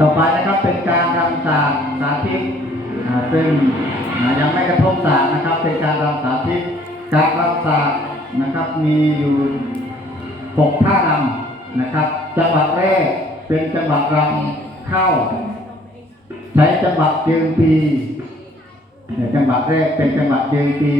ต่อไปนะครับเป็นการรำศาสตร์สาธิตซึ่งยังไม่กระทบศาสตร์นะครับ เป็นการรำสาธิต การรำศาสตร์นะครับมีอยู่หกท่ารำนะครับ จังหวะแรกเป็นจังหวะรำเข้า ใช้จังหวะเดินปีจังหวะแรกเป็นจังหวะเดินปี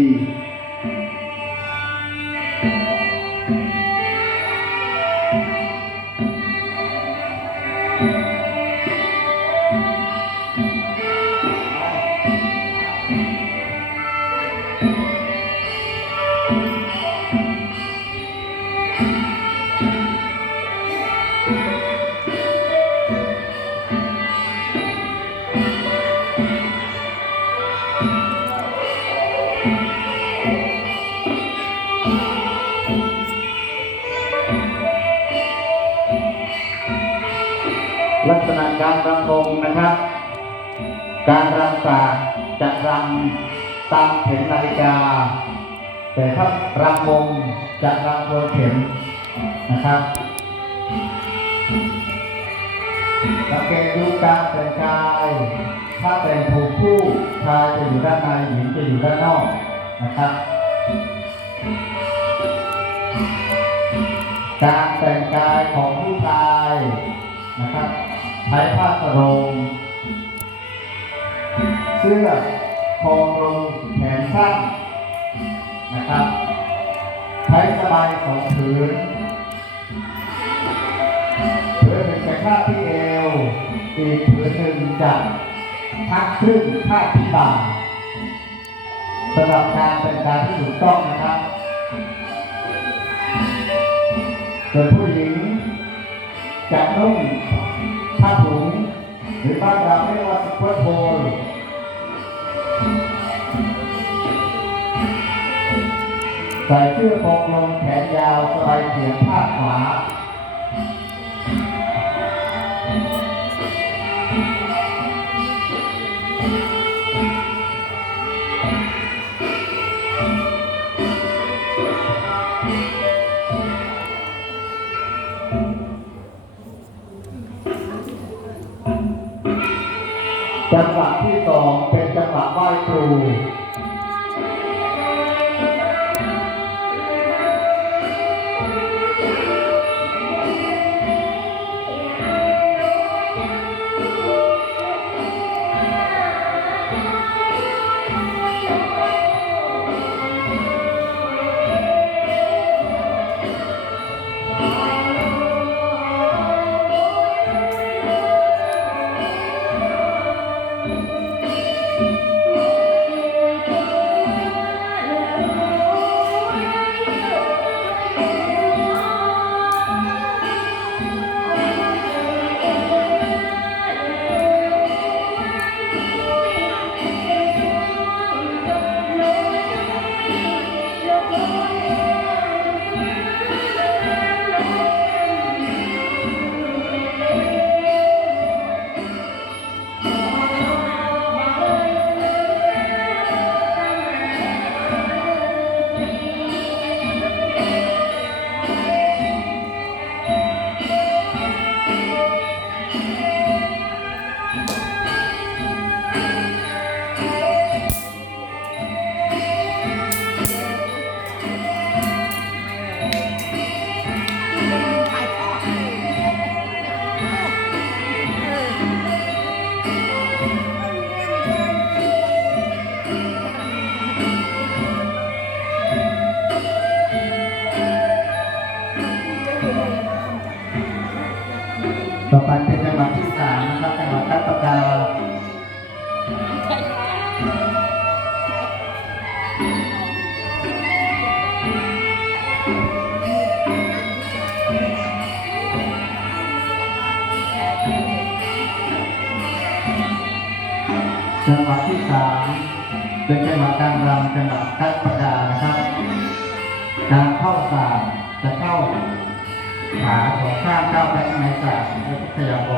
การงนะครับ การรำศาสตร์จะรำตามเข็มนาฬิกา แต่ถ้ารำวงจะรำโดยเข็มนะครับสังเกตดูการแต่งกาย ถ้าแต่งถูกคู่ชายจะอยู่ด้านในหญิงจะอยู่ด้านนอกนะครับ การแต่งกายของผู้ชายนะครับ ใช้ผ้าสรงเสื้อครงลงแขนสั้นนะครับ ใช้สบายสองผืนผืนหนึ่งจะคาดที่เอวอีกผืนหนึ่งจะทักครึ่งคาดที่บ่าสำหรับการแต่งกายที่ถูกต้องนะครับส่วนผู้หญิงจะนุ่ง ผ้าถุงหรือบ้านเราเรียกว่าสควอตโพลใส่เสื้อโปรงลงแขนยาวสบายเฉียงผ้าขวา ที่สามเป็นจังหวะการรำจังหวะคัดประกานะครับ การเข้าสามจะเข้าขาของข้างก้าวไปข้างในสามแล้วก็ขยับอ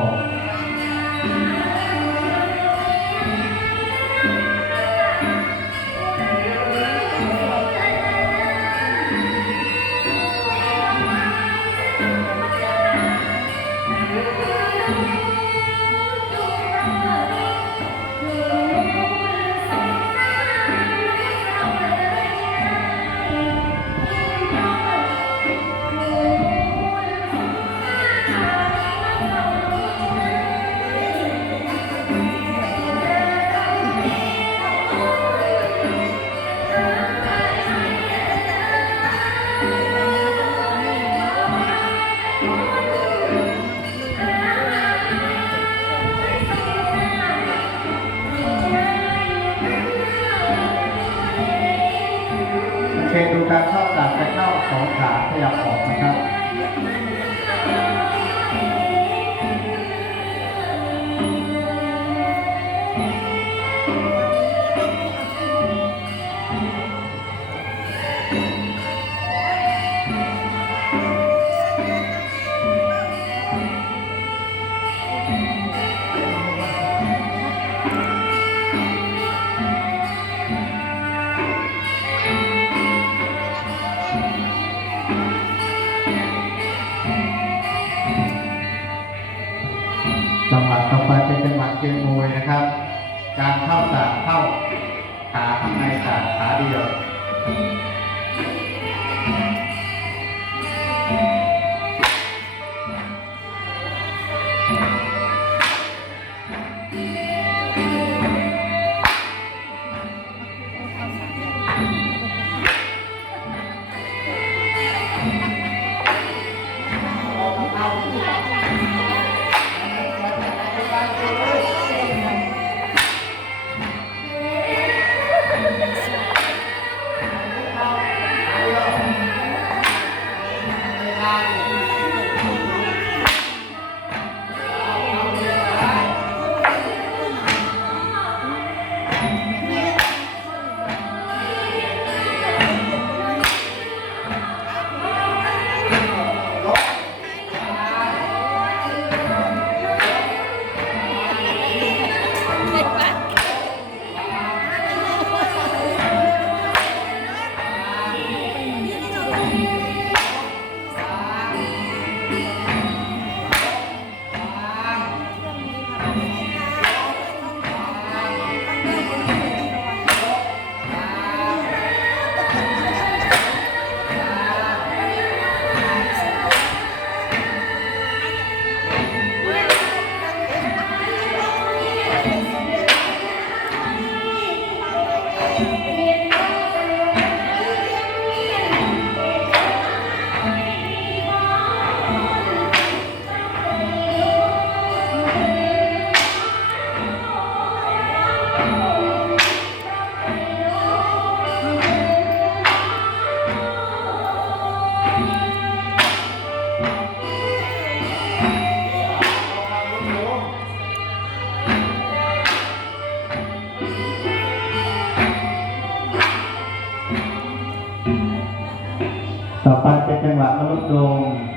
ต่อไปเป็นจังหวะเกมมวยนะครับ การเข้าสากเข้าขาข้างในสากขาเดียว う。